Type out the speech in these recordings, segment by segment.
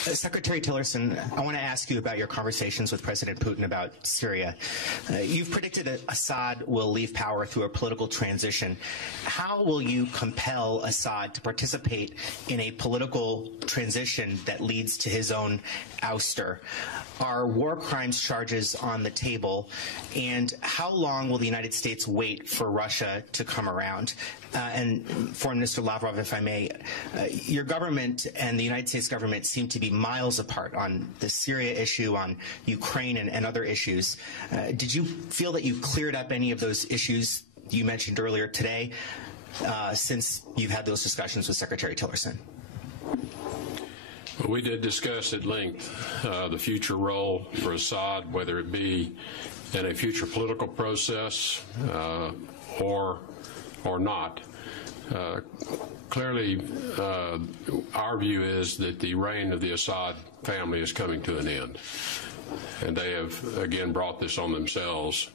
Secretary Tillerson, I want to ask you about your conversations with President Putin about Syria. You've predicted that Assad will leave power through a political transition. How will you compel Assad to participate in a political transition that leads to his own ouster? Are war crimes charges on the table? And how long will the United States wait for Russia to come around? And Foreign Minister Lavrov, if I may, your government and the United States government seem to be miles apart on the Syria issue, on Ukraine and other issues. Did you feel that you cleared up any of those issues you mentioned earlier today since you've had those discussions with Secretary Tillerson? Well, we did discuss at length the future role for Assad, whether it be in a future political process or not. Clearly, our view is that the reign of the Assad family is coming to an end. And they have, again, brought this on themselves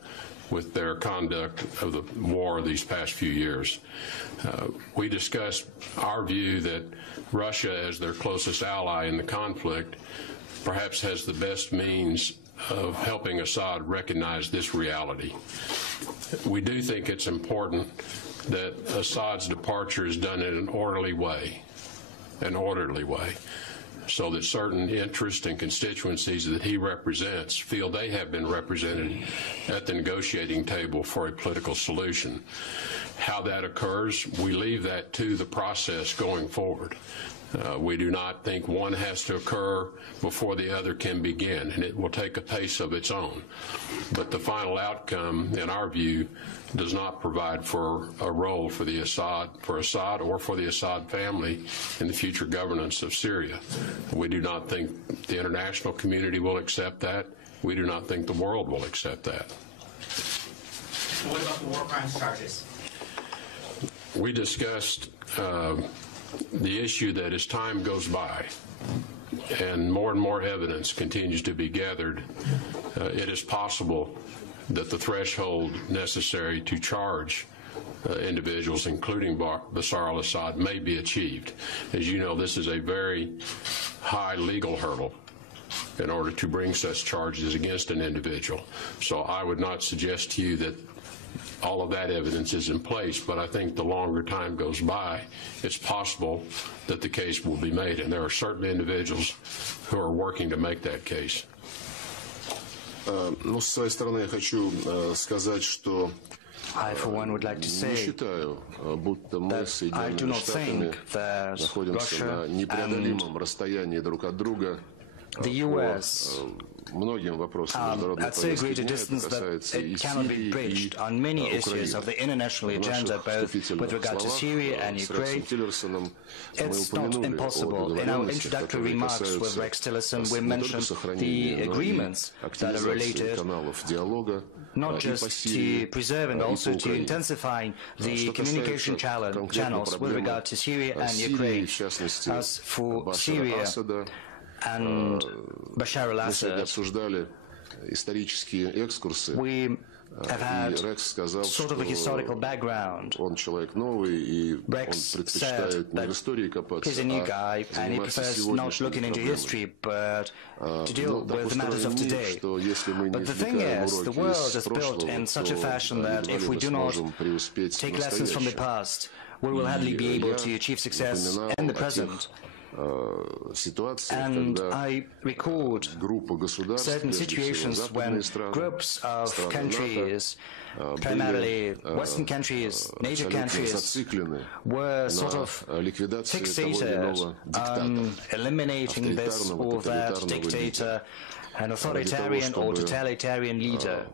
with their conduct of the war these past few years. We discussed our view that Russia, as their closest ally in the conflict, perhaps has the best means of helping Assad recognize this reality. We do think it's important that Assad's departure is done in an orderly way, so that certain interests and constituencies that he represents feel they have been represented at the negotiating table for a political solution. How that occurs, we leave that to the process going forward. We do not think one has to occur before the other can begin, and it will take a pace of its own. But the final outcome, in our view, does not provide for a role for Assad or for the Assad family in the future governance of Syria. We do not think the international community will accept that. We do not think the world will accept that. What about the war crimes charges? We discussed the issue that as time goes by and more evidence continues to be gathered, it is possible that the threshold necessary to charge individuals, including Bashar al-Assad, may be achieved. As you know, this is a very high legal hurdle in order to bring such charges against an individual. So I would not suggest to you that all of that evidence is in place, but I think the longer time goes by, it's possible that the case will be made, and there are certain individuals who are working to make that case. Ну, с своей стороны я хочу сказать, что I, for one, would like to say считаю, будто мы с I do Соединенными not Штатами think that находимся на непреодолимом расстоянии друг от друга the US многим вопросам международной at so great повестки a дня, distance это that касается и it cannot be Сирии, bridged и on many issues Украины. of the international agenda, both with regard to Syria and Ukraine. It's not impossible. In our introductory remarks with Rex Tillerson, we mentioned the agreements that are related not just to preserve and also to intensify the communication channels with regard to Syria and Ukraine. As for Syria and Bashar al-Assad, we have had sort of a historical background. Rex said that he's a new guy and he prefers not looking into history but to deal with the matters of today. But the thing is, the world is built in such a fashion that if we do not take lessons from the past, we will hardly be able to achieve success in the present. And I recalled certain situations when groups of countries, primarily Western countries, NATO countries, were sort of fixated on eliminating this or that dictator, an authoritarian or totalitarian leader,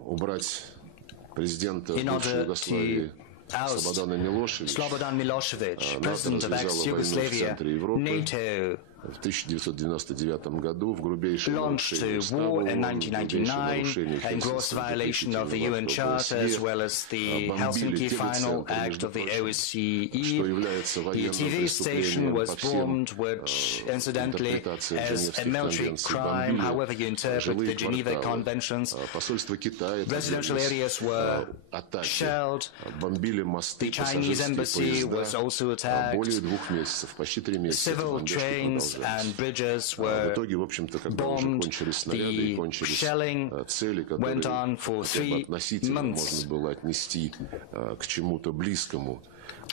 in order to oust Slobodan Milosevic, president of ex-Yugoslavia. NATO launched a war in 1999 in gross violation of the UN Charter as well as the Helsinki Final Act of the OSCE. The TV station was bombed, which incidentally is a military crime, however you interpret the Geneva Conventions. Residential areas were shelled. The Chinese embassy was also attacked. Civil trains roads and bridges were bombed. The shelling went on for 3 months.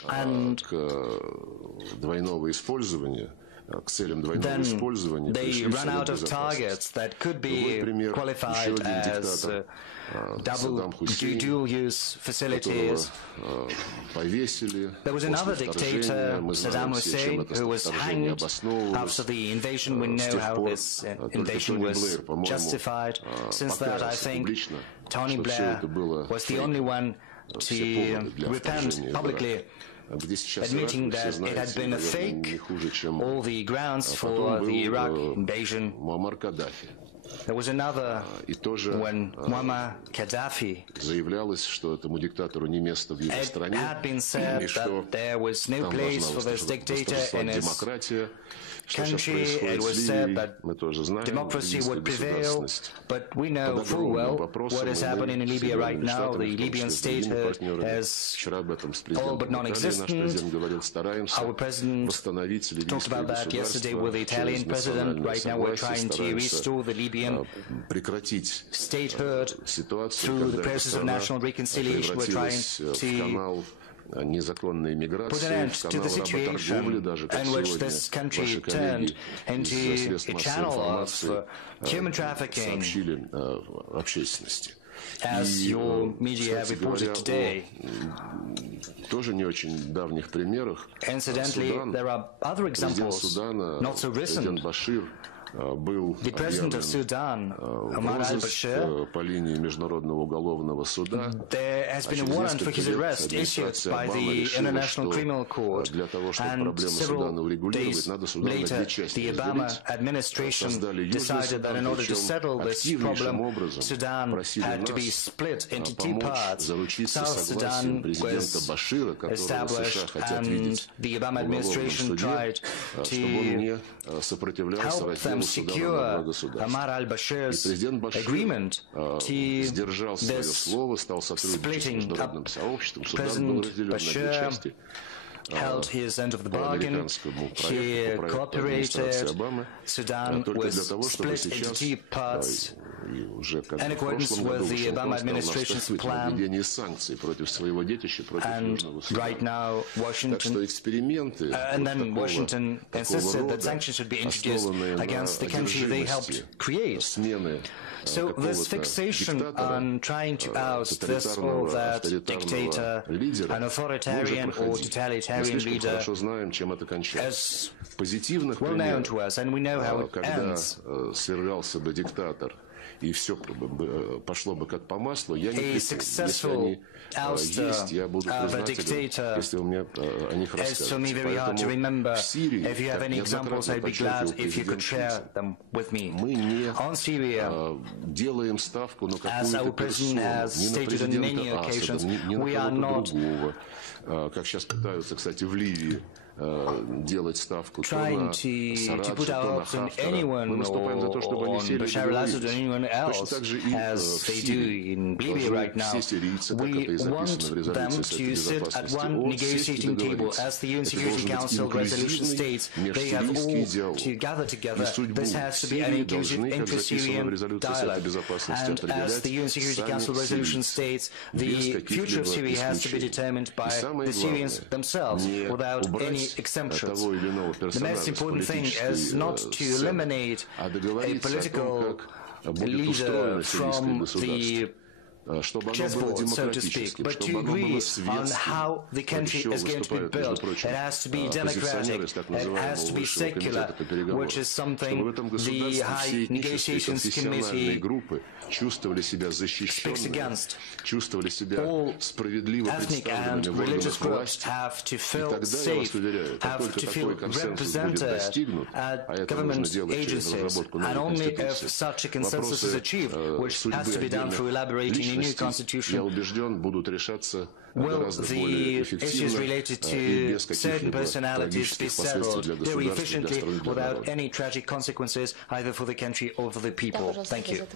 And then they ran out of targets that could be qualified as dual-use facilities. There was another dictator, Saddam Hussein, who was hanged after the invasion. We know how this invasion was justified. Since that, I think Tony Blair was the only one to repent publicly, admitting that it had been a fake, all the grounds for the Iraq invasion. There was another when Muammar Gaddafi, it had been said that there was no place for this dictator in his country. It was said that democracy would prevail, but we know full well what is happening in Libya right now. The Libyan statehood is all but non-existent. Our president talked about that yesterday with the Italian president. Right now we're trying to restore the Libyan statehood through the process of national reconciliation. We're trying to put an end to the situation in which this country turned into a channel of human trafficking, as your media have reported today. Incidentally, there are other examples, not so recent. The president of Sudan, Omar al-Bashir, there has been a warrant for his arrest issued by the International Criminal Court, and several days later the Obama administration decided that in order to settle this problem, Sudan had to be split into 2 parts. South Sudan was established, and the Obama administration tried to help them secure Omar al-Bashir's agreement to this splitting up. President Bashir held his end of the bargain. He cooperated. Sudan was split into 2 parts in accordance with the Obama administration's plan. And right now, Washington insisted that sanctions should be introduced against the country they helped create. So this fixation on trying to oust this or that dictator, an authoritarian or totalitarian leader, is well known to us, and we know how it ends. A successful ouster of a dictator is for me very hard to remember. If you have any examples, I'd be glad if you could share them with me. On Syria, as our president has stated on many occasions, we are not trying to put our hopes on anyone or on Bashar al-Assad or anyone else, as they do in Libya right now. We want them to sit at one negotiating table. As the UN Security Council resolution states, they have all to gather together. This has to be an inclusive inter-Syrian dialogue. And as the UN Security Council resolution states, the future of Syria has to be determined by the Syrians themselves, without any exemptions. The most important thing is not to eliminate a political leader from the chessboard, so to speak, but to agree on how the country is going to be built. It has to be democratic, it has to be secular, which is something the High Negotiations Committee speaks against. All ethnic and religious groups have to feel safe, have to feel represented at government agencies, and only if such a consensus is achieved, which has to be done through elaborating a new constitution, will the issues related to certain personalities be settled very efficiently without any tragic consequences either for the country or for the people. Thank you.